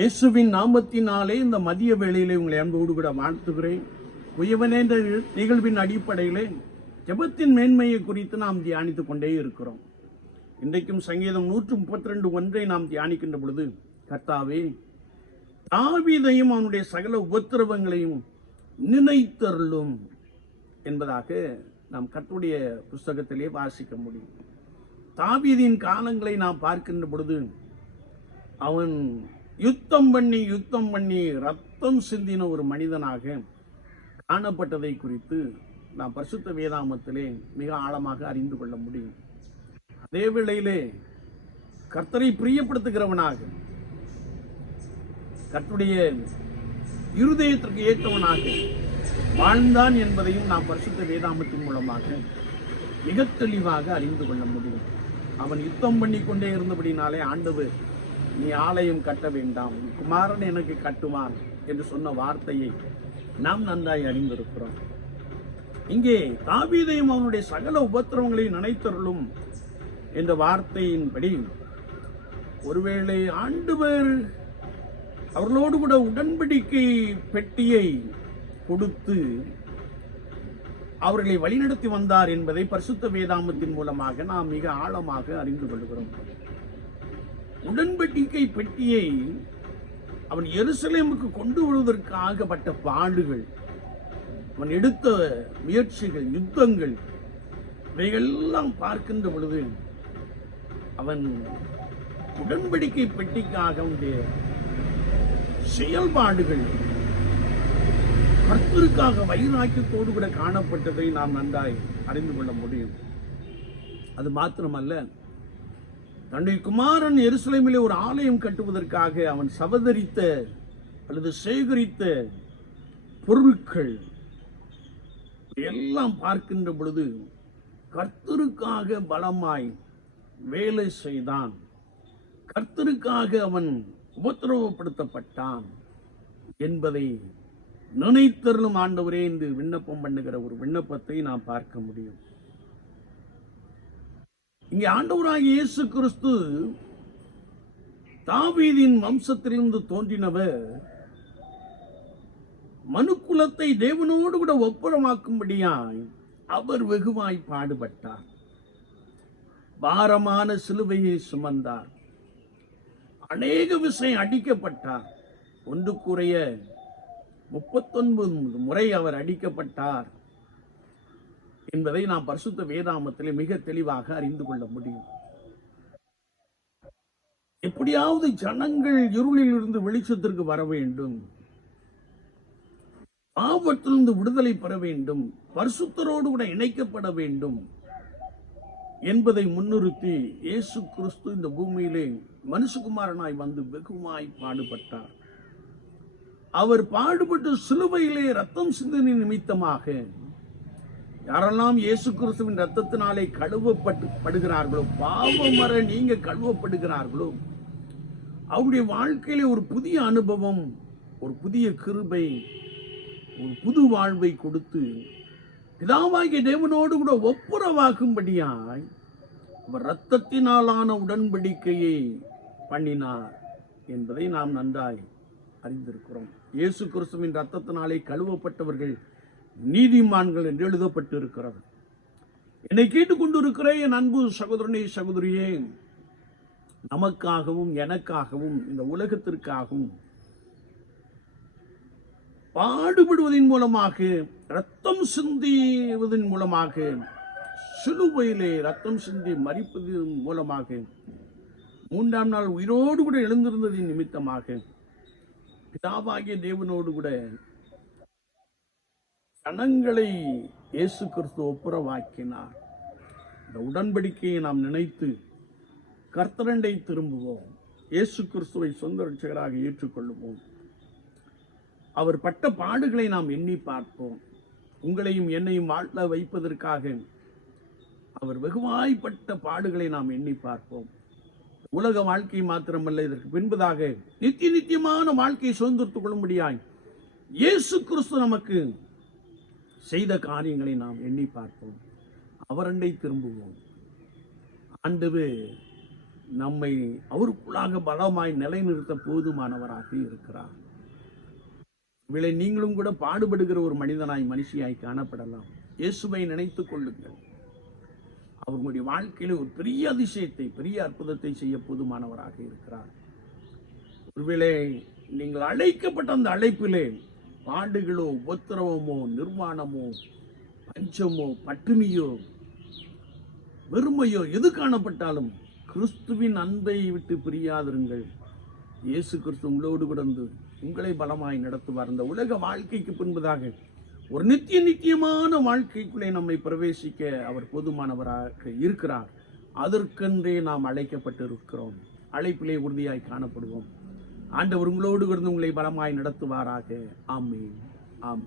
இயேசுவின் நாமத்தினாலே இந்த மதிய வேளையிலே உங்களை அன்போடு கூட வாழ்த்துகிறேன். உயவனே நிகழ்வின் அடிப்படையிலே ஜெபத்தின் மேன்மையை குறித்து நாம் தியானித்துக் கொண்டே இருக்கிறோம். இன்றைக்கும் சங்கீதம் நூற்று முப்பத்தி ரெண்டு ஒன்றை நாம் தியானிக்கின்ற பொழுது கர்த்தாவே தாவீதையும் அவனுடைய சகல உபத்திரவங்களையும் நினைத்தருளும் என்பதாக நாம் கற்றுடைய புஸ்தகத்திலே வாசிக்க முடியும். தாவீதின் காலங்களை நாம் பார்க்கின்ற பொழுது அவன் யுத்தம் பண்ணி யுத்தம் பண்ணி ரத்தம் சிந்தின ஒரு மனிதனாக காணப்பட்டதை குறித்து நாம் பரிசுத்த வேதாமத்திலே மிக ஆழமாக அறிந்து கொள்ள முடியும். அதே வேளையிலே கர்த்தரை பிரியப்படுத்துகிறவனாக கர்த்துடைய இருதயத்திற்கு ஏற்றவனாக வாழ்ந்தான் என்பதையும் நாம் பரிசுத்த வேதாமத்தின் மூலமாக மிக தெளிவாக அறிந்து கொள்ள முடியும். அவன் யுத்தம் பண்ணி கொண்டே இருந்தபடினாலே ஆண்டவர் நீ ஆலயம் கட்ட வேண்டாம் குமாரன் எனக்கு கட்டுவான் என்று சொன்ன வார்த்தையை நாம் நன்றாய் அறிந்திருக்கிறோம். இங்கே தாவீதையும் அவனுடைய சகல உபத்திரவங்களையும் நினைத்தருளும் என்ற வார்த்தையின்படி ஒருவேளை ஆண்டவர் அவர்களோடு கூட உடன்படிக்கை பெட்டியை கொடுத்து அவர்களை வழிநடத்தி வந்தார் என்பதை பரிசுத்த வேதாமத்தின் மூலமாக நாம் மிக ஆழமாக அறிந்து கொள்கிறோம். உடன்படிக்கை பெட்டியை அவன் எருசலேமுக்கு கொண்டு வருவதற்காகப்பட்ட பாடுகள் அவன் எடுத்த முயற்சிகள் யுத்தங்கள் இவையெல்லாம் பார்க்கின்ற பொழுது அவன் உடன்படிக்கை பெட்டிக்காக அவனுடைய செயல்பாடுகள் கர்த்தருக்காக வைராக்கியத்தோடு கூட காணப்பட்டதை நாம் நன்றாய் அறிந்து கொள்ள முடியும். அது மாத்திரமல்ல தன்னுடைய குமாரன் எருசலேமிலே ஒரு ஆலயம் கட்டுவதற்காக அவன் சவதரித்த அல்லது சேகரித்த பொருட்கள் எல்லாம் பார்க்கின்ற பொழுது கர்த்தருக்காக பலமாய் வேலை செய்தான். கர்த்தருக்காக அவன் உபத்திரவப்படுத்தப்பட்டான் என்பதை நினைத்தருளும் ஆண்டவரே என்று விண்ணப்பம் பண்ணுகிற ஒரு விண்ணப்பத்தை நாம் பார்க்க முடியும். இங்கே ஆண்டவராக இயேசு கிறிஸ்து தாவீதின் வம்சத்திலிருந்து தோன்றினவர். மனுக்குலத்தை தேவனோடு கூட ஒப்புரமாக்கும்படியாய் அவர் வெகுவாய் பாடுபட்டார். பாரமான சிலுவையை சுமந்தார். அநேக விஷயம் அடிக்கப்பட்டார். ஒன்று குறைய முப்பத்தொன்பது முறை அவர் அடிக்கப்பட்டார். என்பதை நாம் பரிசுத்த வேதாமத்திலே மிக தெளிவாக அறிந்து கொள்ள முடியும். எப்படியாவது ஜனங்கள் இருளில் இருந்து வெளிச்சத்திற்கு வர வேண்டும். பாவத்திலிருந்து விடுதலை பெற வேண்டும். பரிசுத்தரோடு கூட இணைக்கப்பட வேண்டும் என்பதை முன்னிறுத்தி இயேசு கிறிஸ்து இந்த பூமியிலே மனுஷகுமாரனாய் வந்து வெகுமாய் பாடுபட்டார். அவர் பாடுபட்டு சிலுவையிலே ரத்தம் சிந்தனை நிமித்தமாக யாரெல்லாம் இயேசு கிறிஸ்துவின் ரத்தத்தினாலே கழுவப்பட்டு படுகிறார்களோ வர நீங்க கழுவப்படுகிறார்களோ அவருடைய வாழ்க்கையிலே ஒரு புதிய அனுபவம் ஒரு புதிய கிருபை ஒரு புது வாழ்வை கொடுத்து பிதாவாகிய தேவனோடு கூட ஒப்புரவாக்கும்படியாய் அவர் இரத்தத்தினாலான உடன்படிக்கையை பண்ணினார் என்பதை நாம் நன்றாய் அறிந்திருக்கிறோம். இயேசு கிறிஸ்துவின் ரத்தத்தினாலே கழுவப்பட்டவர்கள் நீதிமான்கள் என்று எழுதப்பட்டு இருக்கிறது என்னை கேட்டுக்கொண்டிருக்கிற என் அன்பு சகோதரனே சகோதரியே. நமக்காகவும் எனக்காகவும் இந்த உலகத்திற்காகவும் பாடுபடுவதன் மூலமாக ரத்தம் சிந்திவதன் மூலமாக சிலுவையிலே ரத்தம் சிந்தி மறிப்பதன் மூலமாக மூன்றாம் நாள் உயிரோடு கூட எழுந்திருந்ததின் நிமித்தமாக பிதாவாகிய தேவனோடு கூட ஜனங்களை இயேசு கிறிஸ்து ஒப்புரவாக்கினார். இந்த உடன்படிக்கையை நாம் நினைத்து கர்த்தரண்டை திரும்புவோம். இயேசு கிறிஸ்துவை சொந்த ரட்சகராக ஏற்றுக்கொள்ளுவோம். அவர் பட்ட பாடுகளை நாம் எண்ணி பார்ப்போம். உங்களையும் என்னையும் வாழ வைப்பதற்காக அவர் வெகுவாய்ப்பட்ட பாடுகளை நாம் எண்ணி பார்ப்போம். உலக வாழ்க்கை மாத்திரமல்ல இதற்கு பின்பதாக நித்திய நித்தியமான வாழ்க்கையை சுதந்திரத்துக் கொள்ளும்படியாய் இயேசு கிறிஸ்து நமக்கு செய்த காரியங்களை நாம் எண்ணி பார்ப்போம். அவரண்டை திரும்புவோம். ஆண்டு நம்மை அவருக்குள்ளாக பலமாய் நிலைநிறுத்த போதுமானவராக இருக்கிறார். இவளை நீங்களும் கூட பாடுபடுகிற ஒரு மனிதனாய் மனுஷியாய் காணப்படலாம். இயேசுவை நினைத்துக் கொள்ளுங்கள். அவர்களுடைய வாழ்க்கையில் ஒரு பெரிய அதிசயத்தை பெரிய அற்புதத்தை செய்ய போதுமானவராக இருக்கிறார். ஒருவேளை நீங்கள் அழைக்கப்பட்ட அந்த அழைப்பிலே பாடுகளோ உபத்திரவமோ நிர்வாணமோ பஞ்சமோ பட்டினியோ வெறுமையோ எது காணப்பட்டாலும் கிறிஸ்துவின் அன்பை விட்டு பிரியாதிருங்கள். இயேசு கிறிஸ்து உங்களோடு கிடந்து உங்களை பலமாய் நடத்துவார். இந்த உலக வாழ்க்கைக்கு பின்பதாக ஒரு நித்திய நித்தியமான வாழ்க்கைக்குள்ளே நம்மை பிரவேசிக்க அவர் போதுமானவராக இருக்கிறார். அதற்கென்றே நாம் அழைக்கப்பட்டிருக்கிறோம். அழைப்பிலே உறுதியாய் காணப்படுவோம். ஆண்டவர் உங்களோடு இருந்து உங்களை பலமாய் நடத்துவாராக. ஆமீன். ஆமீன்.